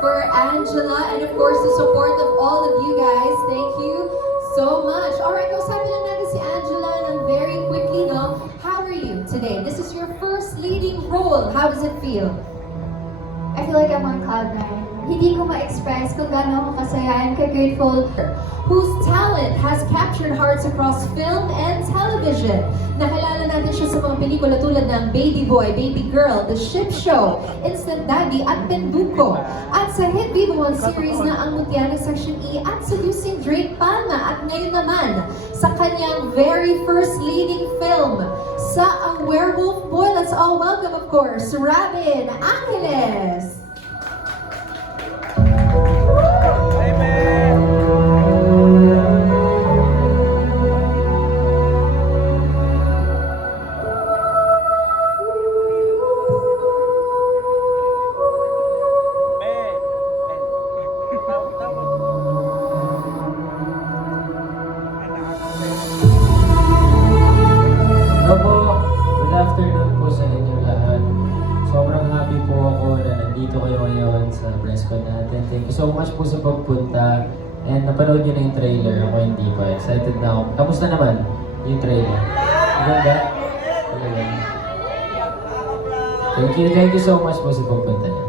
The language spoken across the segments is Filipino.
for Angela, and of course the support of all of you guys. Thank you so much. Alright, kausapin lang natin si Angela ng very quickly, no? How are you today? This is your first leading role. How does it feel? I feel like I'm on cloud nine. Hindi ko ma-express kung gaano ako kasaya and ka-grateful. Whose talent has captured hearts across film and television. Nakilala natin siya sa mga pelikula tulad ng Baby Boy, Baby Girl, The Ship Show, Instant Daddy at Penduko. At sa hit Viva One series na Ang Mutya ng Section E at Seducing Drake Palma. At ngayon naman, sa kanyang very first leading film, sa Ang Werewolf Boy. Let's all welcome, of course, Robin Angeles. Good afternoon po sa inyo lahat. Sobrang happy po ako na nandito kayo ngayon sa press con natin. Thank you so much po sa pagpunta. And napanood nyo na yung trailer. Ako hindi pa. Excited na ako. Kamusta naman yung trailer? Maganda? Talaga. Thank you so much po sa pagpunta niyo.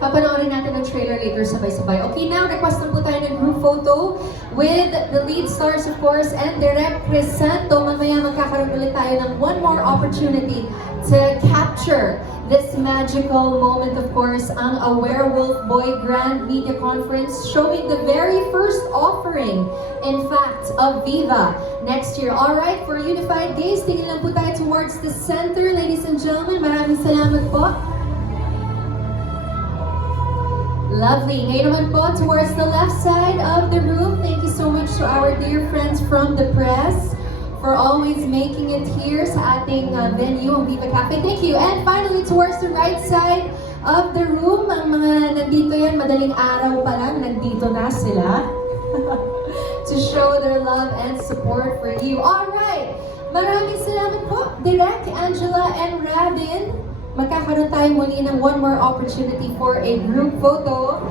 Papanoorin natin ang trailer later sabay-sabay. Okay, now request na po tayo ng group photo with the lead stars, of course, and Direk Crisanto. Mamaya magkakaroon ulit tayo ng one more opportunity to capture this magical moment, of course, ang A Werewolf Boy Grand Media Conference showing the very first offering, in fact, of Viva next year. Alright, for Unified Gaze, tingin lang po tayo towards the center, ladies and gentlemen. Maraming salamat po. Lovely. Ngayon naman po, towards the left side of the room, thank you so much to our dear friends from the press for always making it here sa ating venue, ang Viva Cafe. Thank you. And finally, towards the right side of the room, ang mga nandito yan, madaling araw pa lang, nandito na sila to show their love and support for you. Alright! Maraming salamat po, Direk, Angela, and Robin. Magkakaroon tayo muli ng one more opportunity for a group photo.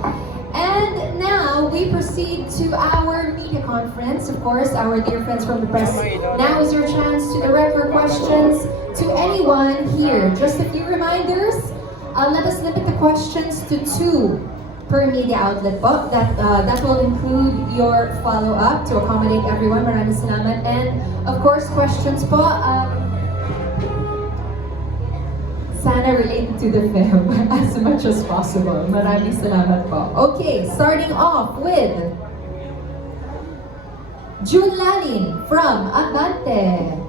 And now, we proceed to our media conference. Of course, our dear friends from the press. Now is your chance to direct your questions to anyone here. Just a few reminders. Let us limit the questions to 2 per media outlet po. That will include your follow-up to accommodate everyone. Maraming salamat. And of course, questions po. Sana related to the film as much as possible. Maraming salamat po. Okay, starting off with June Lalin from Abante.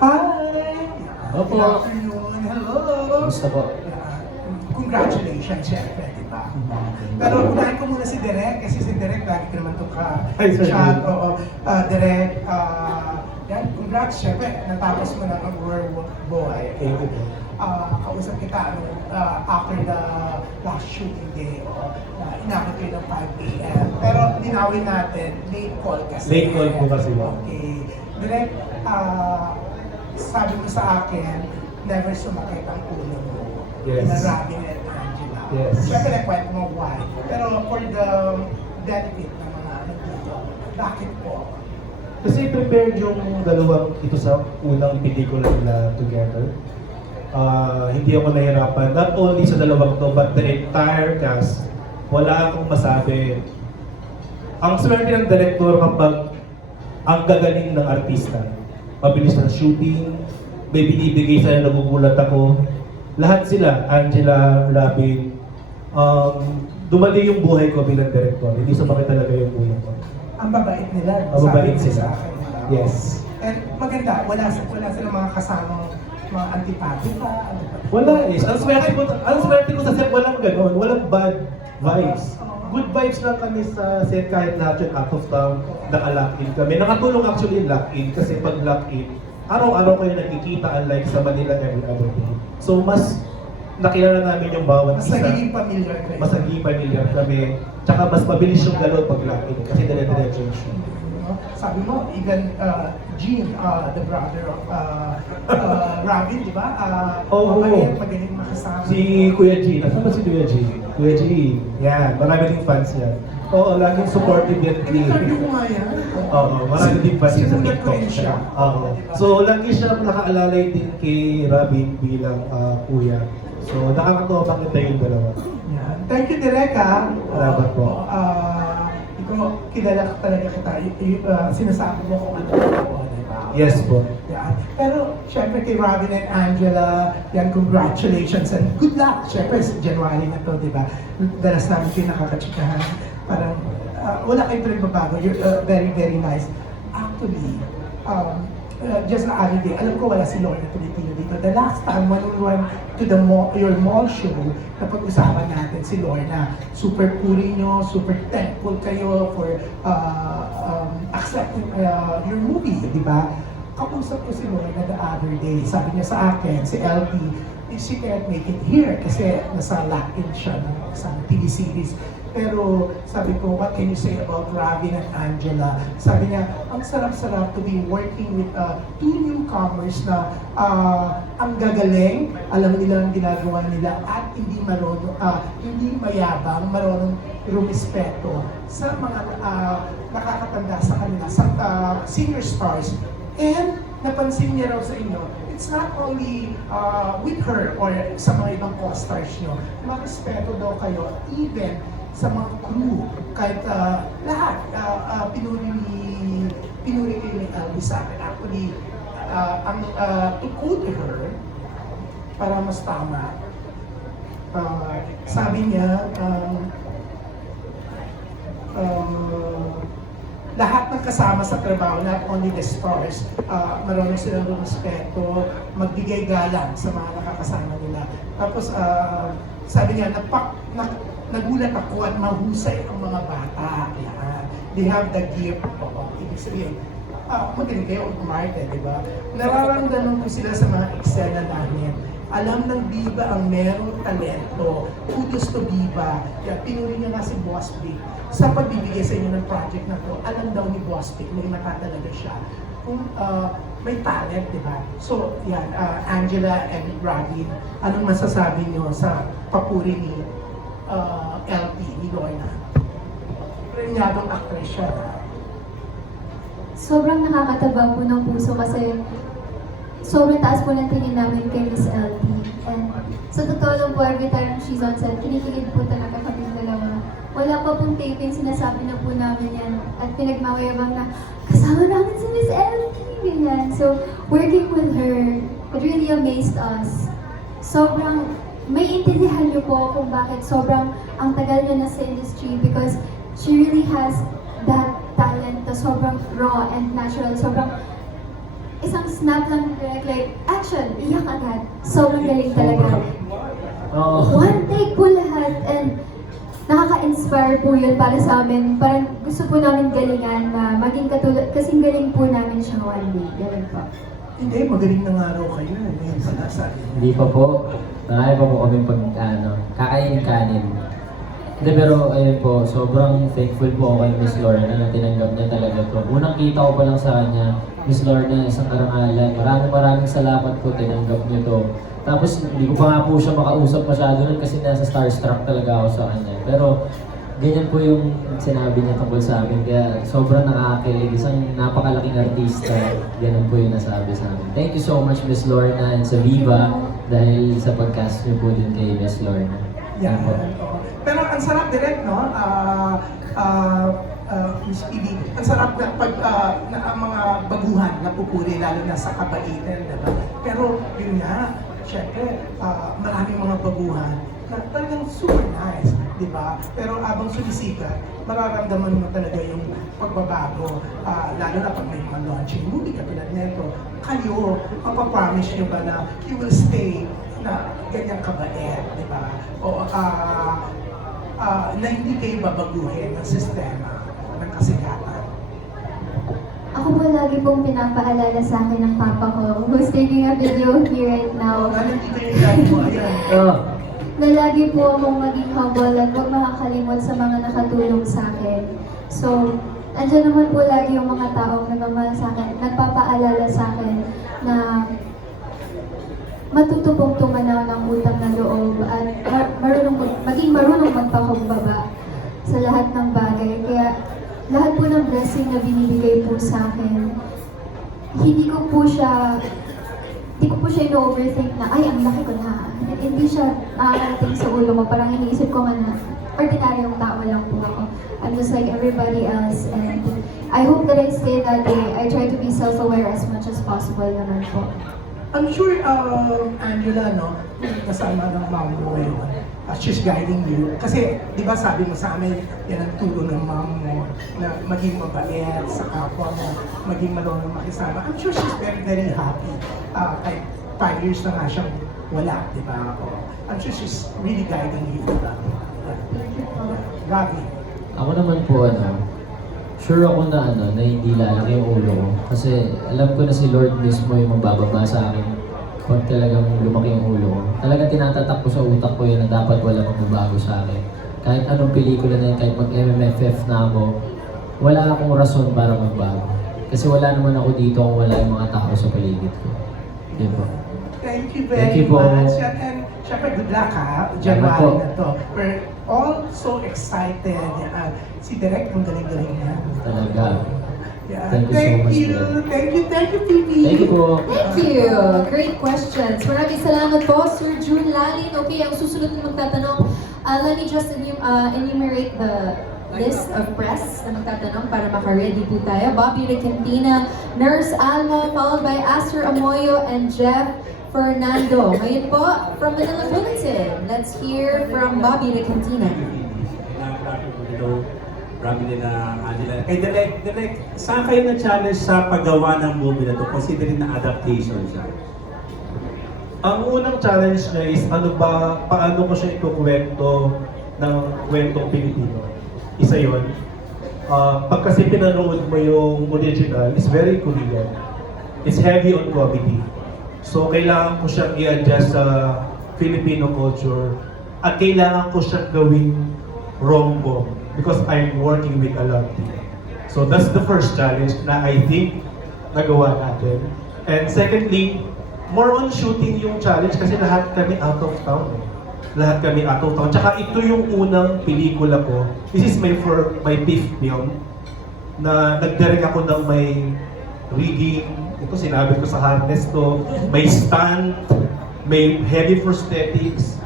Hi! Opo. Good afternoon. Hello! Kamusta po? Congratulations, syempre, di ba? Pero unahin ko muna si Direk, kasi si Direk, lagi ko naman ito Ay, sorry. ka-chat. Direk, yan, congrats, syempre, natapos mo na ang Werewolf Boy. Kausap kita after the last shooting day, inabot kayo ng 5 p.m. Pero dinawin natin, late call kasi. Late call po kasi. Okay. Direk, sabi mo sa akin, never sumakit ang ulo mo. Yes. Na Robin and Angela. Yes. Siyempre, nakwento mo why. Pero for the benefit ng mga nandito, bakit po? Kasi prepared yung dalawang ito sa unang pelikula nila together. Hindi ako nahirapan, not only sa dalawang to, but the entire cast. Wala akong masabi. Ang swerte ng director kapag ang gagaling ng artista. Mabilis ng shooting, may binibigay sa'yo, nagugulat ako. Lahat sila, Angela, Robin, dumali yung buhay ko bilang director. Hindi sumakit talaga yung buhay ko. Ang babait nila. Ang babait sabi mo sila. sa akin, Yes. And maganda, wala silang mga kasamang mga antipati pa. Wala eh. Ang swerte ko sa set, walang ganon. Walang bad vibes. Good vibes lang kami sa set kahit lahat yung out of town, naka-lock-in kami. Nakatulong actually yung lock-in kasi pag lock-in, araw-araw kayo nagkikita unlike sa Manila every other day. So mas nakilala namin yung bawat Mas isa. nagiging familiar kayo. Mas nagiging familiar kami. Tsaka mas mabilis yung galon pag lock-in kasi dire-diretso yung shoot. Sabi mo, even Gene, the brother of Robin, di ba? Oo. Magaling makasama. Si Kuya G, nasaan ba si Kuya G? Kuya G, yan. Marami ding fans yan. Oo, laging supportive yan. In-interview ko nga yan. Oo, marami din fans yan sa Sinulat ko TikTok rin siya. siya. Oo. So, lagi siya nakaalalay din kay Robin bilang kuya. So, nakakatawa makita yung dalawa. Yan. Thank you, Direk, ha? Salamat po. Ikaw, kilala ka talaga kita. Sinasabi mo kung ano ako, di ba? Yes po. Yan. Pero, syempre kay Robin and Angela, yan, congratulations and good luck. Syempre, sa January na to, di ba? Dalas namin kayo nakakatsikahan. Parang, wala kayong pinagbabago. You're very, very nice. Actually, just the other day, alam ko wala si Lorna Tolentino dito. The last time when we went to the your mall show, napag-usapan natin si Lorna. Super puri nyo, super thankful kayo for accepting your movie, di ba? Kausap ko si Lorna the other day. Sabi niya sa akin, si LT, she can't make it here kasi nasa lock-in siya ng isang TV series. Pero sabi ko, what can you say about Robin and Angela? Sabi niya, ang sarap-sarap to be working with two newcomers na ang gagaling, alam nila ang ginagawa nila at hindi marunong, hindi mayabang, marunong rumispeto sa mga nakakatanda sa kanila, sa senior stars. And napansin niya raw sa inyo, it's not only with her or sa mga ibang co-stars nyo, marespeto daw kayo, even sa mga crew, kahit lahat, pinuri kayo ni Elvis sa akin. Actually, to quote her, para mas tama, sabi niya, lahat ng kasama sa trabaho, not only the stars, marunong silang rumispeto, magbigay galang sa mga nakakasama nila. Tapos, sabi niya, nagulat ako at mahusay ang mga bata. Yan. They have the gift. Ibig sabihin, magaling kayo umarte, di ba? Nararamdaman ko sila sa mga eksena namin. Alam ng Viva ang merong talento. Kudos to Viva. Yan, pinuri niya nga si Boss Big. Sa pagbibigay sa inyo ng project na to, alam daw ni Boss Big, may mata talaga siya. Kung may talent, di ba? So, yan, Angela and Robin, anong masasabi niyo sa papuri ni LP, ni Lorna? Premiadong actress siya. Sobrang nakakataba po ng puso kasi sobrang taas po ng tingin namin kay Miss LT. And sa totoo lang po, every time she's on set, kinikilig po talaga kami dalawa. Wala pa pong taping, sinasabi na po namin yan. At pinagmawayabang na, kasama namin si Miss LT. Ganyan. So, working with her, it really amazed us. Sobrang, may intindihan niyo po kung bakit sobrang ang tagal niya na sa industry because she really has that talent na sobrang raw and natural. Sobrang isang snap lang like action, iyak agad. Sobrang galing talaga. One take po lahat and nakaka-inspire po yun para sa amin. Parang gusto po namin galingan na maging katulad, kasing galing po namin siya one day. Ganun po. Hindi, magaling na nga raw kayo. Ngayon pala sabi niya. Hindi pa po. Marami pa po kami kakainin kanin. Hindi, pero ayun po, sobrang thankful po ako kay Miss Lorna na tinanggap niya talaga to. Unang kita ko pa lang sa kanya, Miss Lorna, isang karangalan. Maraming salamat po, tinanggap niyo to. Tapos hindi ko pa nga po siya makausap masyado nun kasi nasa starstruck talaga ako sa kanya. Pero ganyan po yung sinabi niya tungkol sa akin. Kaya sobrang nakakakilig. Isang napakalaking artista. Ganun po yung nasabi sa akin. Thank you so much, Miss Lorna and sa Viva dahil sa pagcast niyo po din kay Miss Lorna. Yan. Pero ang sarap direct, no? Miss PB, ang sarap na pag na ang mga baguhan na pupuri, lalo na sa kabaitan, diba? Pero yun nga, syempre, maraming mga baguhan na talagang super nice, di ba? Pero abang sumisikat, mararamdaman mo talaga yung pagbabago, lalo na pag may mga launching movie katulad nito. Kayo, mapapromise nyo ba na you will stay na ganyang kabait, di ba? O na hindi kayo babaguhin ng sistema ng kasikatan. Ako po lagi pong pinapaalala sa akin ng papa ko, who's taking a video here right now. Nandito yung dad mo, ayan. Na lagi po akong maging humble at huwag makakalimot sa mga nakatulong sa akin. So, andyan naman po lagi yung mga taong nagmamahal sa akin, nagpapaalala sa akin na matuto pong tumanaw ng utang na loob at marunong maging marunong magpakumbaba sa lahat ng bagay. Kaya lahat po ng blessing na binibigay po sa akin, hindi ko po siya ino-overthink na, ay, ang laki ko na. Hindi siya nakakarating sa ulo mo. Parang iniisip ko man na, ordinaryong tao lang po ako. I'm just like everybody else. And I hope that I stay that way. I try to be self-aware as much as possible naman po. I'm sure, Angela, no, kasama ng mom mo ngayon, she's guiding you. Kasi, di ba sabi mo sa amin, yan ang tulong ng mom mo, na maging mabait sa kapwa mo, maging marunong makisama. I'm sure she's very, very happy. Kahit 5 years na nga siyang wala, di ba? I'm sure she's really guiding you. Gabi. Ako naman po, sure ako na na hindi lalaki yung ulo ko. Kasi alam ko na si Lord mismo yung magbababa sa akin pag talagang lumaki yung ulo ko. Talagang tinatatak ko sa utak ko yun na dapat wala magbabago sa akin. Kahit anong pelikula na yun, kahit mag-MMFF na ako, wala akong rason para magbago. Kasi wala naman ako dito kung wala yung mga tao sa paligid ko. Yun po. Thank you Thank very you po. much. And syempre, good luck ha, Salamat January po. na to. We're all so excited. Si Direk, ang galing-galing niya. Talaga. Yeah. Thank you so much, Direk. Thank you, Phoebe. Thank you po. Thank you! Great questions. Maraming salamat po, Sir June Lalin. Okay, ang susunod na magtatanong, let me just enumerate the list of press na magtatanong para maka-ready po tayo. Bobby Recantina, Nurse Alma, followed by Aster Amoyo and Jeff Fernando. Ngayon po, from Manila Bulletin, let's hear from Bobby Recantina. Marami din na Angela. Kay Direk, saan kayo na-challenge sa paggawa ng movie na to? Considering na adaptation siya. Ang unang challenge niya is paano ko siya ikukwento ng kwentong Pilipino. Isa yun. Pag kasi pinanood mo yung original, it's very Korean. It's heavy on comedy. So kailangan ko siyang i-adjust sa Filipino culture at kailangan ko siyang gawing rom-com because I'm working with a lot of people. So that's the first challenge na I think nagawa natin. And secondly, more on shooting yung challenge kasi lahat kami out of town. Lahat kami out of town. Tsaka ito yung unang pelikula ko. This is my fifth film na nagdirect ako ng may rigging. Ito sinabi ko sa harness to. May stunt, may heavy prosthetics.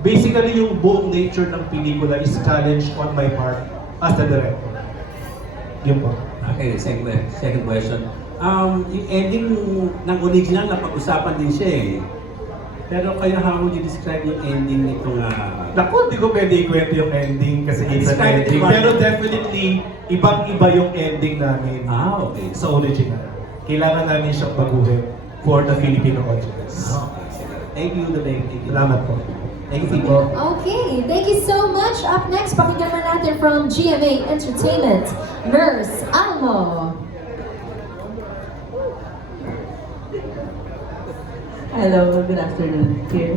Basically, yung buong nature ng pelikula is challenge on my part as the director. Yun po. Okay, second question. Yung ending ng original na pag-usapan din siya eh. Pero kayo, how would you describe yung ending nitong... Naku, hindi ko pwede ikwento yung ending kasi it's an Describe it ending. in one- Pero definitely, ibang-iba yung ending namin Okay. sa original. Kailangan namin siyang baguhin for the Filipino audience. Thank you, Direk. Thank you. Salamat po. Thank you, Po. Okay, thank you so much. Up next, pakinggan natin from GMA Entertainment, Nurse Almo. Hello, good afternoon. Here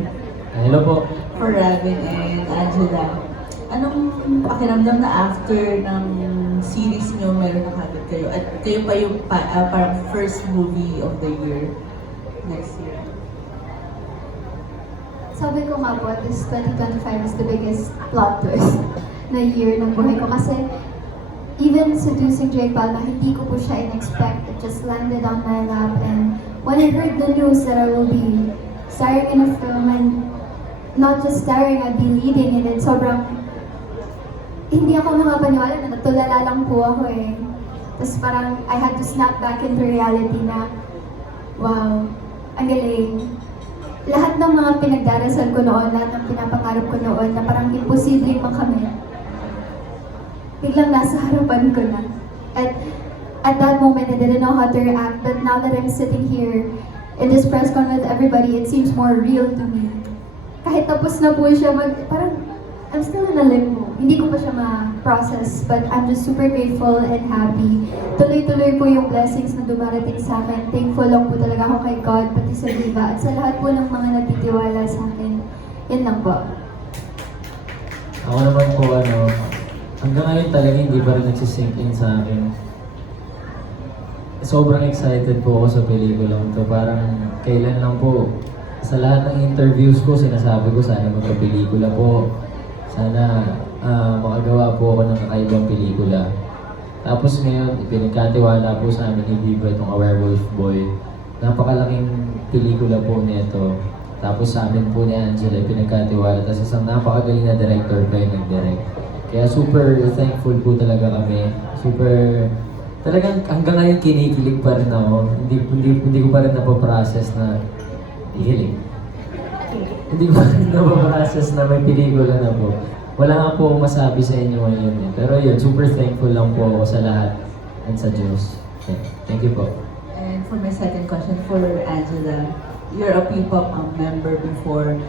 Hello po. for Robin and Angela. Anong pakiramdam na after ng series nyo meron na kagad kayo? At kayo pa yung parang first movie of the year next year? Sabi ko nga po, this 2025 is the biggest plot twist na year ng buhay ko. Kasi even seducing Jake Palma, hindi ko po siya in-expect. It just landed on my lap. And when I heard the news that I will be starring in a film and not just starring, I'd be leading in it, sobrang hindi ako nakapaniwala na natulala lang po ako eh. Tapos parang I had to snap back into reality na, wow, ang galing. Lahat ng mga pinagdarasal ko noon, lahat ng pinapangarap ko noon na parang imposible man kami, biglang nasa harapan ko na. At that moment, I didn't know how to react, but now that I'm sitting here in this press con with everybody, it seems more real to me. Kahit tapos na po siya, parang I'm still in a limbo. Hindi ko pa siya ma-process, but I'm just super grateful and happy. Tuloy-tuloy po yung blessings na dumarating sa akin. Thankful lang po talaga ako kay God, pati sa Viva, at sa lahat po ng mga nagtitiwala sa akin. Yan lang po. Ako naman po, hanggang ngayon talaga hindi pa rin nagsisink in sa akin. Sobrang excited po ako sa pelikulang to. Parang kailan lang po, sa lahat ng interviews ko, sinasabi ko sana magka-pelikula po. Sana makagawa po ako ng kakaibang pelikula. Tapos ngayon, pinagkatiwala po sa amin ni Viva itong A Werewolf Boy. Napakalaking pelikula po nito. Tapos sa amin po ni Angela, pinagkatiwala. Tapos isang napakagaling na director pa yung nag-direct. Kaya super thankful po talaga kami. Super, talagang hanggang ngayon kinikilig pa rin ako. Hindi ko pa rin napaprocess na hilig. Hindi ko pa rin napaprocess na may pelikula na po. Wala nga po akong masabi sa inyo ngayon eh. Pero yun, super thankful lang po ako sa lahat and sa Diyos. Thank you po. And for my second question for Angela, you're a P-pop member before.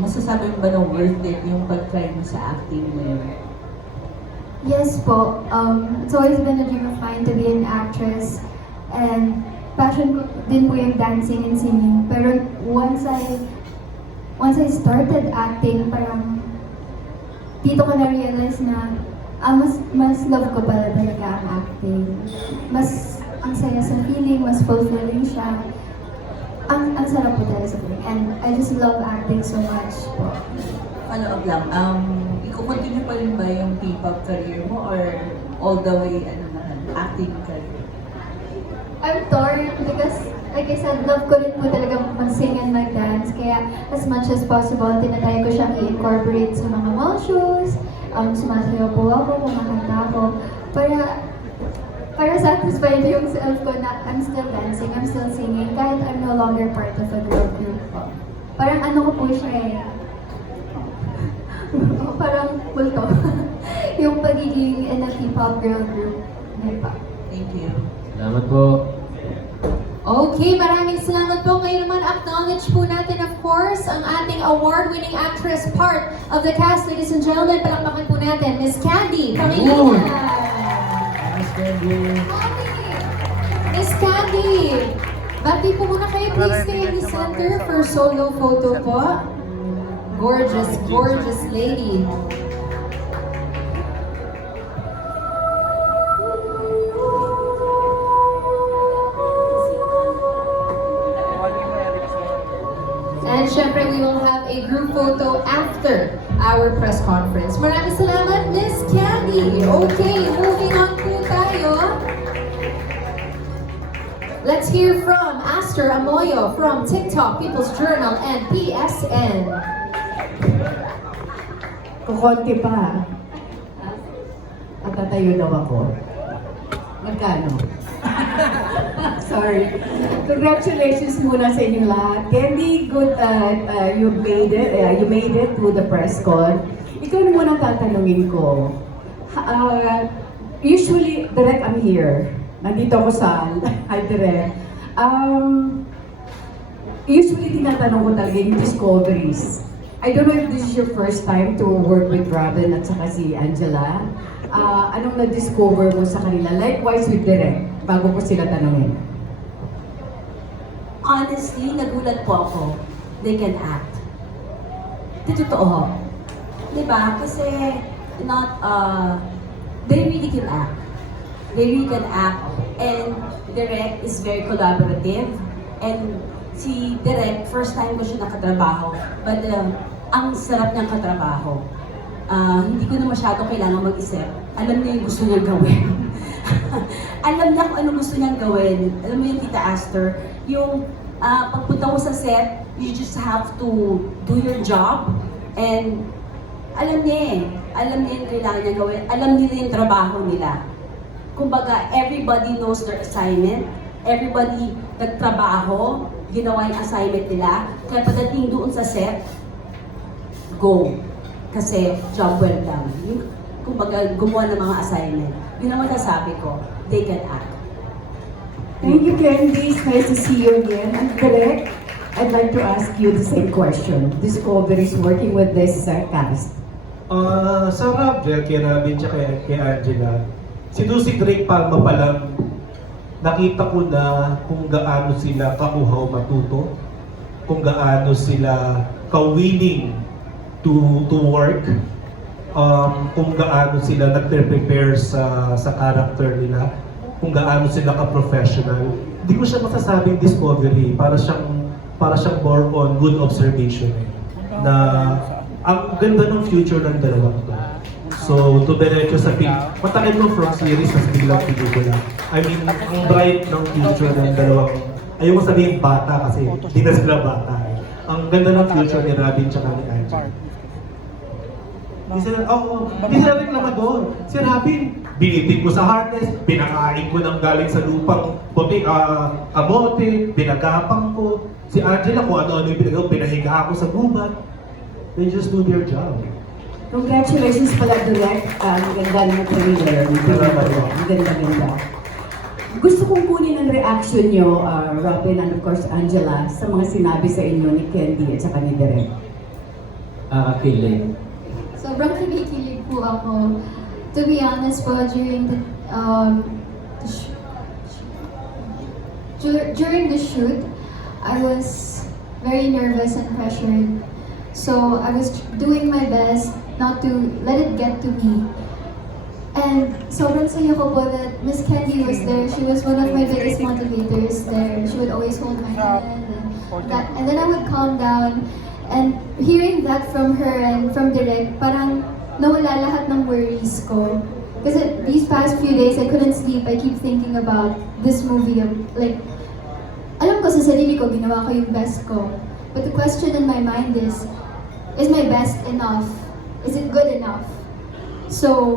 Masasabi mo ba na worth it yung pag-try mo sa acting mo? Yes po. It's always been a dream of mine to be an actress. And passion ko din po yung dancing and singing. Pero once I started acting, parang dito ko na-realize na mas love ko pala talaga ang acting. Mas ang saya sa feeling, mas fulfilling siya. Ang sarap po talaga sa feeling. And I just love acting so much po. Follow up lang, iko-continue pa rin ba yung P-pop career mo or all the way, acting career? I'm torn because, like I said, love ko rin po talaga mag-sing and mag-dance. Kaya as much as possible, tinatry ko siyang i-incorporate sa mga mall shows. Sumasayaw po ako, kumakanta ako. Para satisfied yung self ko na I'm still dancing, I'm still singing, kahit I'm no longer part of a girl group po. Parang ano ko po siya eh. Parang multo. Yung pagiging in a P-pop girl group. Thank you. Salamat po. Okay, maraming salamat po. Ngayon naman, acknowledge po natin, of course, ang ating award-winning actress part of the cast. Ladies and gentlemen, palakpakan po natin, Miss Candy Pangilinan. Miss Candy. Miss Candy, bati po muna kayo, please, kayo in the center for solo photo po. Gorgeous, gorgeous lady. And syempre, we will have a group photo after our press conference. Maraming salamat, Miss Candy. Okay, moving on po tayo. Let's hear from Aster Amoyo from TikTok, People's Journal, and PSN. Kukonti pa. At tatayo daw ako. Magkano? Sorry. Congratulations muna sa inyong lahat. Candy, good you made it to the press con. Ikaw na muna tatanungin ko. Usually, Direk, I'm here. Nandito ako sa Hi, Direk. Usually, tinatanong ko talaga yung discoveries. I don't know if this is your first time to work with Robin at saka si Angela. Anong na-discover mo sa kanila? Likewise with Direk, bago ko sila tanungin. Honestly, nagulat po ako. They can act. Ito totoo. Diba? Kasi, they really can act. They really can act. And Direk is very collaborative. And si Direk, first time ko siya nakatrabaho. But ang sarap niyang katrabaho. Hindi ko na masyado kailangan mag-isip. Alam niya yung gusto niyang gawin. Alam niya kung ano gusto niyang gawin. Alam mo yung Tita Aster, yung pagpunta mo sa set, you just have to do your job. And alam niya eh. Alam niya yung kailangan niya gawin. Alam nila yung trabaho nila. Kumbaga, everybody knows their assignment. Everybody nagtrabaho, ginawa yung assignment nila. Kaya pagdating doon sa set, go. Kasi job well done. Yung, kumbaga, gumawa ng mga assignment. Yun ang masasabi ko, they can act. Thank you, Candy. It's nice to see you again. And Direk, I'd like to ask you the same question. Discoveries working with this cast. Sa Rabel, kay Robin tsaka kay Angela, si Lucy Drake Palma pa lang, nakita ko na kung gaano sila kauhaw matuto, kung gaano sila ka-willing to work, kung gaano sila nagpe-prepare sa character nila, kung gaano sila ka-professional. Hindi ko siya masasabing discovery, para siyang more on good observation. Na ang ganda ng future ng dalawang to. So, to diretso sa matagal mo from series sa biglang pelikula. I mean, ang bright ng future ng dalawang, ayaw mo sabihin bata kasi di na sila bata. Ang ganda ng future ni Robin tsaka ni Angel. Hindi sila reklamador. Si Robin, binitig ko sa harness, pinakain ko ng galing sa lupang puti, kamote, pinagapang ko. Si Angela, kung ano-ano yung pinahiga ako sa gubat. They just do their job. Congratulations pala, Direk. Ang ganda ng trailer. Ang ganda. Gusto kong kunin ang reaction nyo, Robin and of course Angela, sa mga sinabi sa inyo ni Candy at saka ni Direk. Kilig. Sobrang kinikilig po ako. To be honest po, during the shoot, I was very nervous and pressured. So I was doing my best not to let it get to me. And sobrang saya ko po that Miss Candy was there. She was one of my biggest motivators there. She would always hold my hand and then I would calm down. And hearing that from her and from Direk, parang nawala lahat ng worries ko. Kasi these past few days, I couldn't sleep. I keep thinking about this movie. Like, alam ko sa sarili ko, ginawa ko yung best ko. But the question in my mind is my best enough? Is it good enough? So,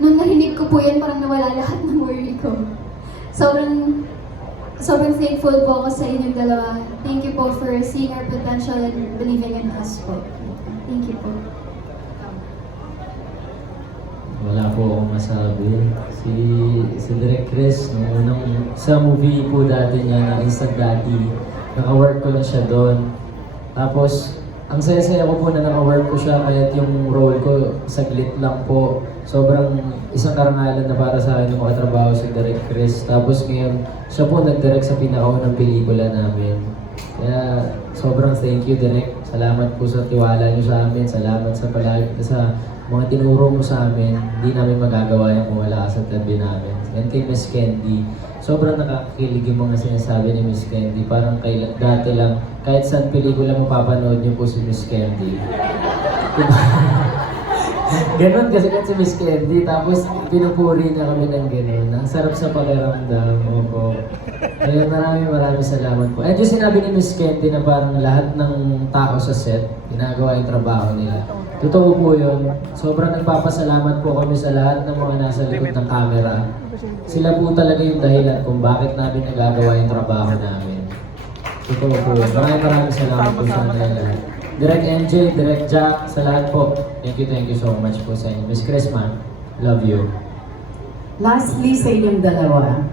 nung narinig ko po yan, parang nawala lahat ng worry ko. Sobrang thankful po ako sa inyong dalawa. Thank you po for seeing our potential and believing in us po. Thank you po. Wala po akong masabi. Si Direk Chris, nung unang sa movie po dati niya na Instant Daddy, naka-work ko na siya doon. Tapos, ang saya-saya ko po na naka-work ko siya kahit yung role ko saglit lang po. Sobrang isang karangalan na para sa akin yung makatrabaho si Direk Chris. Tapos ngayon, siya po nag-direct sa pinakaunang pelikula namin. Kaya sobrang thank you Direk. Salamat po sa tiwala niyo sa amin. Salamat sa mga tinuro mo sa amin. Hindi namin magagawa yan kung wala ka sa tabi namin. And kay Miss Candy, sobrang nakakilig yung mga sinasabi ni Miss Candy. Parang dati lang, kahit saan pelikula mapapanood niyo po si Miss Candy. Ganon kasi si Miss Candy, tapos pinupuri niya kami ng ganon. Ang sarap sa pakiramdam. Opo. Kaya maraming salamat po. And yung sinabi ni Miss Candy na parang lahat ng tao sa set, ginagawa yung trabaho nila. Totoo po yun. Sobrang nagpapasalamat po kami sa lahat ng mga nasa likod ng camera. Sila po talaga yung dahilan kung bakit namin nagagawa yung trabaho namin. Totoo po yun. Maraming salamat po sa kanila. Direk NJ, Direk Jack, sa lahat po. Thank you so much po sa inyo. Miss Chris, man, love you. Lastly, sa inyong dalawa,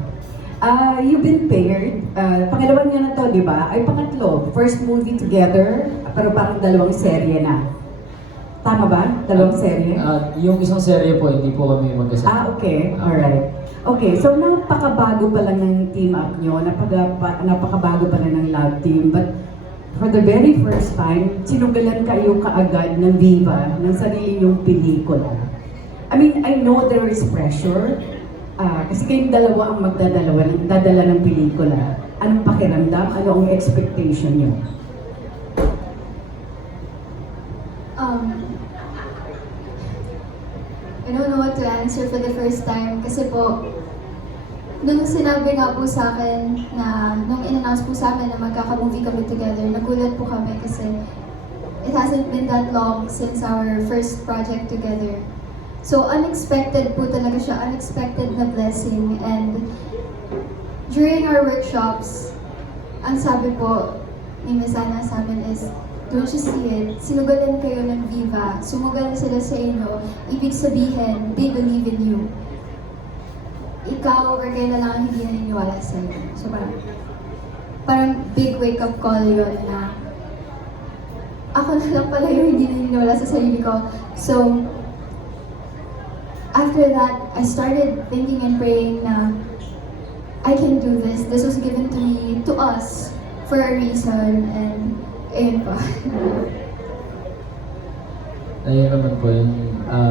you've been paired. Pangalawa niyo na to, di ba? Ay, pangatlo. First movie together, pero parang dalawang serye na. Tama ba? Dalawang serye? Yung isang serye po, hindi po kami magkasama. Okay. Alright. Okay, so napakabago pa lang ng team up nyo, napakabago pa lang ng love team, but for the very first time, sinugalan kayo kaagad ng Viva, ng sarili nyong pelikula. I mean, I know there is pressure, kasi kayong dalawa ang magdadala ng pelikula. Anong pakiramdam? Ano ang expectation nyo? I don't know what to answer for the first time kasi po, nung sinabi nga po sa akin na, nung in-announce po sa amin na magkaka-movie kami together, nagulat po kami kasi it hasn't been that long since our first project together. So unexpected po talaga siya, unexpected na blessing. And during our workshops, ang sabi po ni Miss Ana sa amin is, don't you see it? Sinugalan kayo ng Viva. Sumugal sila sa inyo. Ibig sabihin, they believe in you. Ikaw or kayo na lang ang hindi naniniwala sa inyo. So parang big wake-up call yun na ako na lang pala yung hindi naniniwala sa sarili ko. So, after that, I started thinking and praying na I can do this. This was given to me, to us, for a reason. And ayun po. Ayun naman po, yung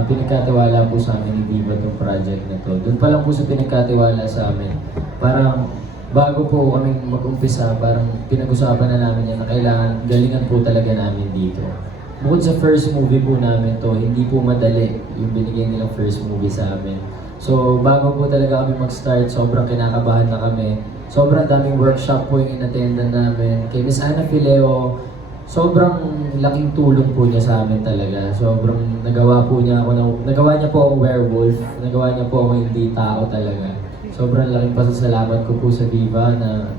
pinagkatiwala po sa amin ni Viva itong project na to. Doon pa lang po sa pinagkatiwala sa amin. Parang bago po kami mag-umpisa, parang pinag-usapan na namin yan na kailangan galingan po talaga namin dito. bukod sa first movie po namin to, hindi po madali yung binigay nilang first movie sa amin. So, bago po talaga kami mag-start, sobrang kinakabahan na kami. Sobrang daming workshop po yung in-attendan namin. Kay Miss Ana Fileo, sobrang laking tulong po niya sa amin talaga. Sobrang nagawa niya po akong werewolf, nagawa niya po akong hindi tao talaga. Sobrang laking pasasalamat ko po sa Viva na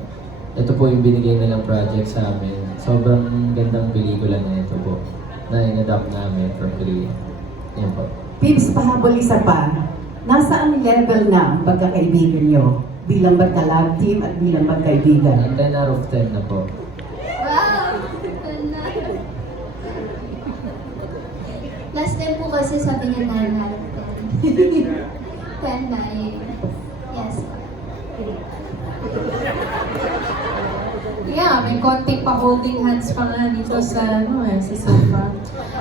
ito po yung binigay nilang project sa amin. Sobrang gandang pelikula na ito po, na in-adapt namin from Korea. Yan po. Tips pahabol isa pa. Nasaan level na ang pagkakaibigan nyo? Bilang magka-love team at bilang magkaibigan? 10 out of 10 na po. Wow! Ganda. Last time po kasi sabi niya 9 out of 10. 10 na eh. Yes. Yeah, may konting pa-holding hands pa nga dito sa, sa sofa.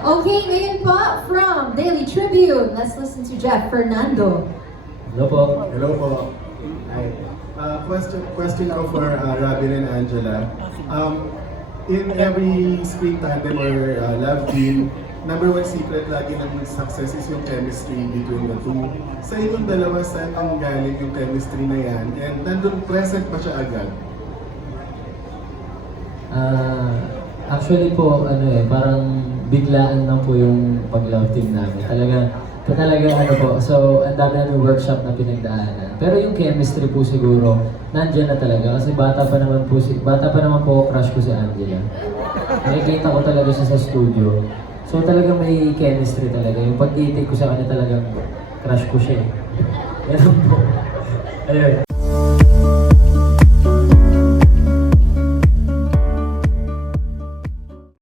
Okay, ngayon po, from Daily Tribune, let's listen to Jeff Fernando. Hello po. Hello po. Hi. Question now for Robin and Angela. In every screen tandem or love team, number one secret lagi ng success is yung chemistry between the two. Sa inyong dalawa, saan ang galing yung chemistry na yan? And nandun present pa siya agad? Actually po, parang biglaan lang po yung pag-love team namin. Talaga po, so ang dami namin workshop na pinagdaanan. Pero yung chemistry po siguro, nandiyan na talaga. Kasi bata pa naman po crush ko si Angela. Nakikita ko talaga siya sa studio. So talaga may chemistry talaga. Yung pag-iitig ko sa kanya talagang crush ko siya. Ganun po. Ayun.